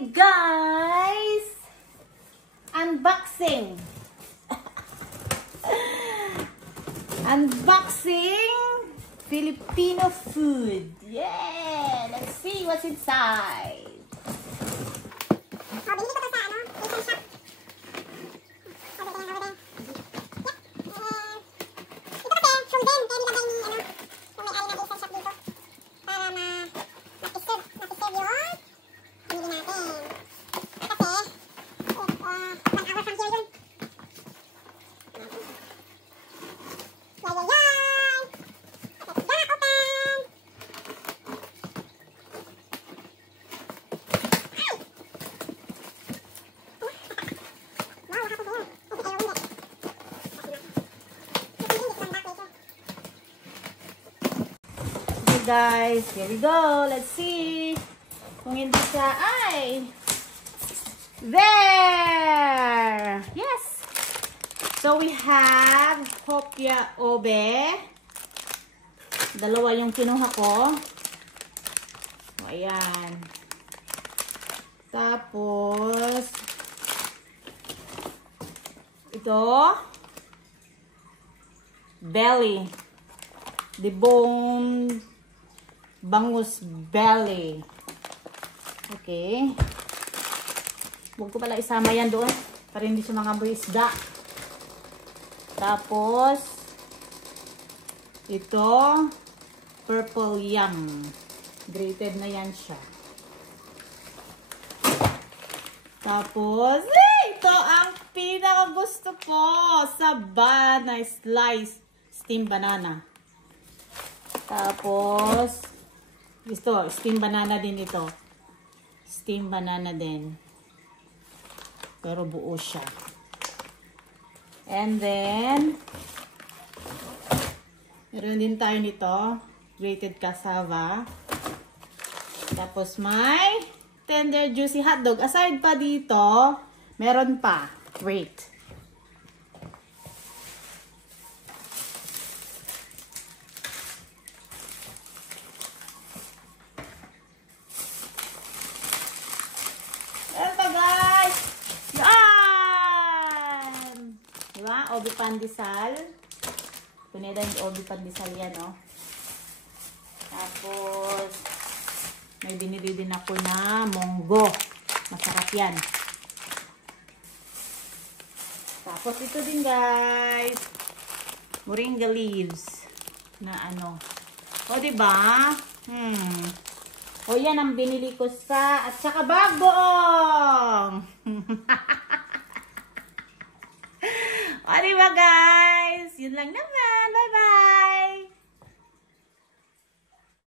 Okay, guys. Unboxing. Unboxing Filipino food. Yeah! Let's see what's inside. Binili ko to sa Asian shop. Guys, here we go. Let's see kung hindi siya ay there. Yes. So we have hopya obe. Dalawa yung kinuha ko. So, ayan. Tapos ito belly. Deboned bangus belly. Okay. Huwag ko pala isama yan doon para hindi siya mga isda. Tapos ito purple yam. Grated na yan siya. Tapos ito ang pinaka gusto ko. Saba na slice steamed banana. Tapos ito, steamed banana din ito. Steamed banana din. Pero buo siya. And then, meron din tayo nito. Grated cassava. Tapos may tender juicy hotdog. Aside pa dito, meron pa. Wait. Obi pandesal. Puneda yung obi pandesal yan, oh. Tapos, may binili din ako na monggo. Masarap yan. Tapos, ito din, guys. Moringa leaves. Na ano. O, diba? O, yan ang binili ko sa, at saka bagoong. O, diba, guys? Yun lang naman. Bye-bye!